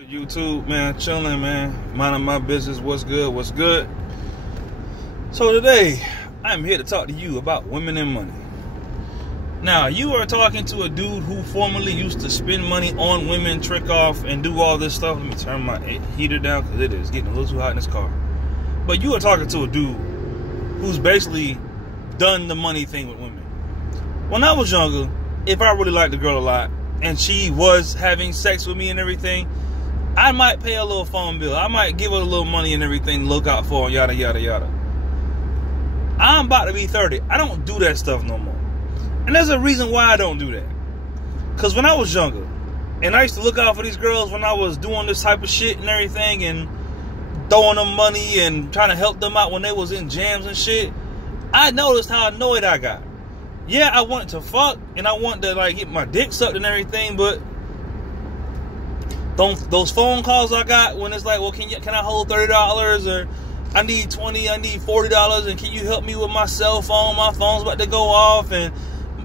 YouTube, man, chilling, man, minding my business. What's good? So today, I'm here to talk to you about women and money. Now, you are talking to a dude who formerly used to spend money on women, trick off, and do all this stuff. Let me turn my heater down because it is getting a little too hot in this car. But you are talking to a dude who's basically done the money thing with women. When I was younger, if I really liked the girl a lot, and she was having sex with me and everything, I might pay a little phone bill. I might give her a little money and everything, look out for her, yada, yada, yada. I'm about to be 30. I don't do that stuff no more. And there's a reason why I don't do that. Because when I was younger, and I used to look out for these girls when I was doing this type of shit and everything, and throwing them money and trying to help them out when they was in jams and shit, I noticed how annoyed I got. Yeah, I wanted to fuck, and I wanted to, like, get my dick sucked and everything, but those phone calls I got when it's like, well, can I hold $30, or I need $20, I need $40, and can you help me with my cell phone? My phone's about to go off, and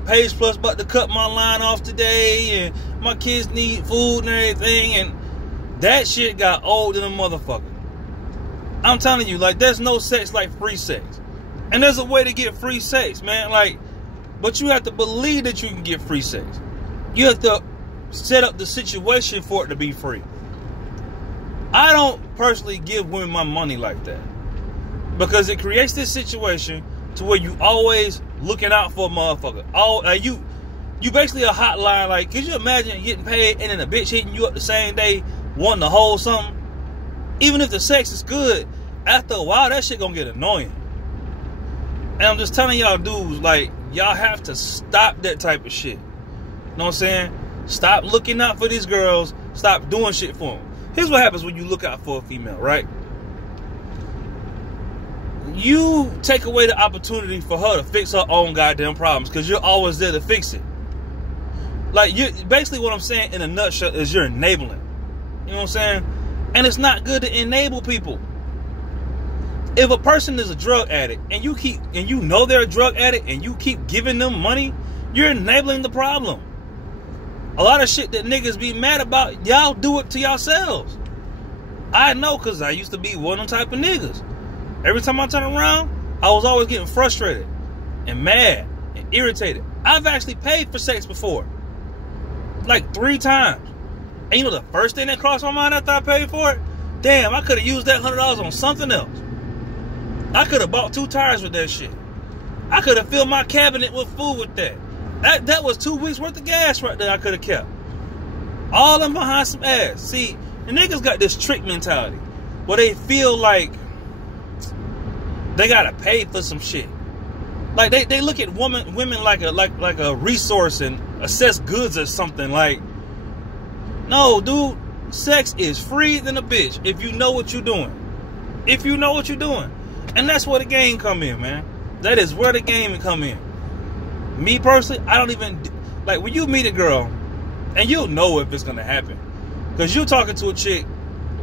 Page Plus about to cut my line off today, and my kids need food and everything, and that shit got old in a motherfucker. I'm telling you, like, there's no sex like free sex. And there's a way to get free sex, man. Like, but you have to believe that you can get free sex. You have to set up the situation for it to be free. I don't personally give women my money like that, because it creates this situation to where you always looking out for a motherfucker. You basically a hotline. Like, could you imagine getting paid and then a bitch hitting you up the same day wanting to hold something? Even if the sex is good, after a while that shit gonna get annoying. And I'm just telling y'all dudes, like, y'all have to stop that type of shit. You know what I'm saying? Stop looking out for these girls. Stop doing shit for them. Here's what happens when you look out for a female, right? You take away the opportunity for her to fix her own goddamn problems, because you're always there to fix it. Like, basically what I'm saying in a nutshell is you're enabling. You know what I'm saying? And it's not good to enable people. If a person is a drug addict and you know they're a drug addict and you keep giving them money, you're enabling the problem. A lot of shit that niggas be mad about, y'all do it to yourselves. I know, because I used to be one of them type of niggas. Every time I turn around, I was always getting frustrated and mad and irritated. I've actually paid for sex before. Like 3 times. And you know the first thing that crossed my mind after I paid for it? Damn, I could have used that $100 on something else. I could have bought 2 tires with that shit. I could have filled my cabinet with food with that. That was 2 weeks worth of gas right there I could have kept. All them behind some ass. See, the niggas got this trick mentality where they feel like they gotta pay for some shit. Like they look at women like a resource and assess goods or something. Like, no, dude, sex is free than a bitch if you know what you're doing. If you know what you're doing. And that's where the game come in, man. That is where the game come in. Me personally, I don't even, like, when you meet a girl, and you'll know if it's gonna happen, because you're talking to a chick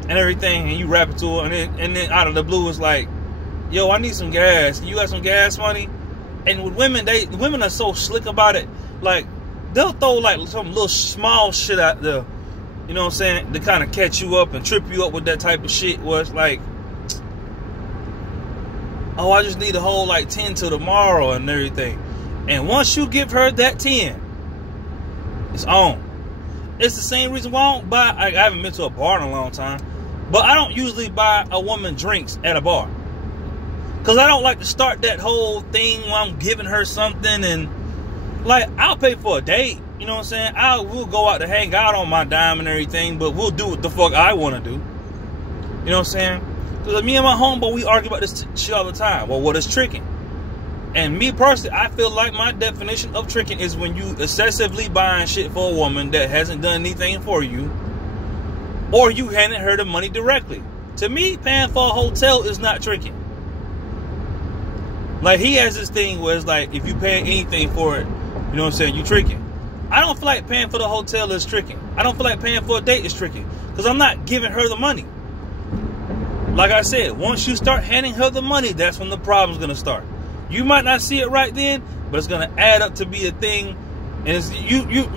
and everything, and you rap it to her, and then out of the blue it's like, yo, I need some gas. You got some gas money? And with women, women are so slick about it. Like, they'll throw like some little small shit out there, you know what I'm saying, to kind of catch you up and trip you up with that type of shit, where it's like, oh, I just need to hold like 10 till tomorrow and everything. And once you give her that 10, it's on. It's the same reason why I don't buy, I haven't been to a bar in a long time, but I don't usually buy a woman drinks at a bar. Because I don't like to start that whole thing where I'm giving her something, and like, I'll pay for a date, you know what I'm saying? We'll go out to hang out on my dime and everything, but we'll do what the fuck I want to do. You know what I'm saying? Because me and my homeboy, we argue about this shit all the time. Well, what is tricking? And me personally, I feel like my definition of tricking is when you excessively buying shit for a woman that hasn't done anything for you, or you handed her the money directly. To me, paying for a hotel is not tricking. Like, he has this thing where it's like, if you pay anything for it, you know what I'm saying, you tricking. I don't feel like paying for the hotel is tricking. I don't feel like paying for a date is tricking, because I'm not giving her the money. Like I said, once you start handing her the money, that's when the problem's going to start. You might not see it right then, but it's going to add up to be a thing. And it's, you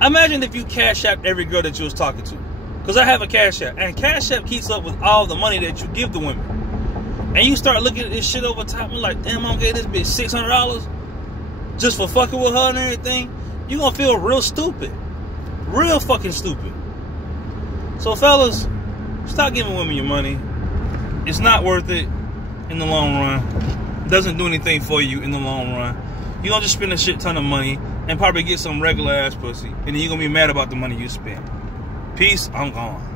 imagine if you cash out every girl that you was talking to. Because I have a Cash App. And Cash App keeps up with all the money that you give the women. And you start looking at this shit over time and like, damn, I'm gonna get this bitch $600 just for fucking with her and everything. You're gonna feel real stupid. Real fucking stupid. So fellas, stop giving women your money. It's not worth it in the long run. It doesn't do anything for you in the long run. You're gonna just spend a shit ton of money and probably get some regular ass pussy. And then you're gonna be mad about the money you spent. Peace, I'm gone.